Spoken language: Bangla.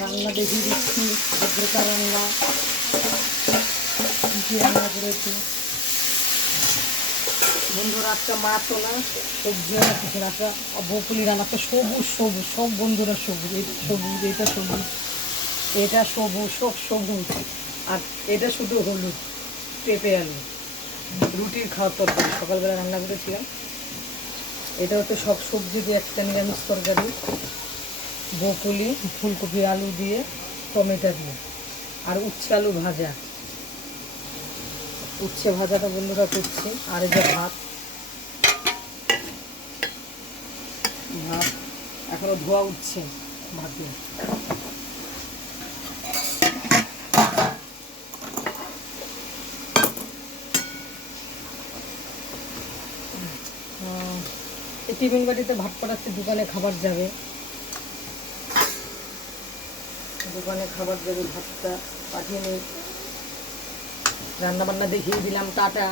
রান্না দেখিয়ে দিচ্ছি, ভদ্রতা রান্না কী রান্না করেছি বন্ধুরা। একটা মাছ না সবজি কিছু একটা বকুলি রান্না, একটা সবুজ সবুজ সব বন্ধুরা সবুজ, এটা সবুজ, এটা সবুজ, এটা সবুজ, সব সবুজ, আর এটা শুধু হলুদ, পেঁপে আলু, রুটির খাওয়ার তরকারি সকালবেলা রান্না করেছিলাম। এটা হচ্ছে সব সবজি দিয়ে একটা নিরামিষ তরকারি, বকুলি, ফুলকপি, আলু দিয়ে, টমেটো দিয়ে, আর উচ্ছে আলু ভাজা। উচ্ছে ভাজাটা বন্ধুরা করছি। আর এই যে ভাত, ভাত এখনো ধোয়া উঠছে ভাতে। এই টিফিন বাটিতে ভাত পাঠাচ্ছি, দোকানে খাবার যাবে, দোকানে খাবার যাবে, ভাতটা পাঠিয়ে নিই। রান্নাবান্না দেখিয়ে দিলাম, টাটা।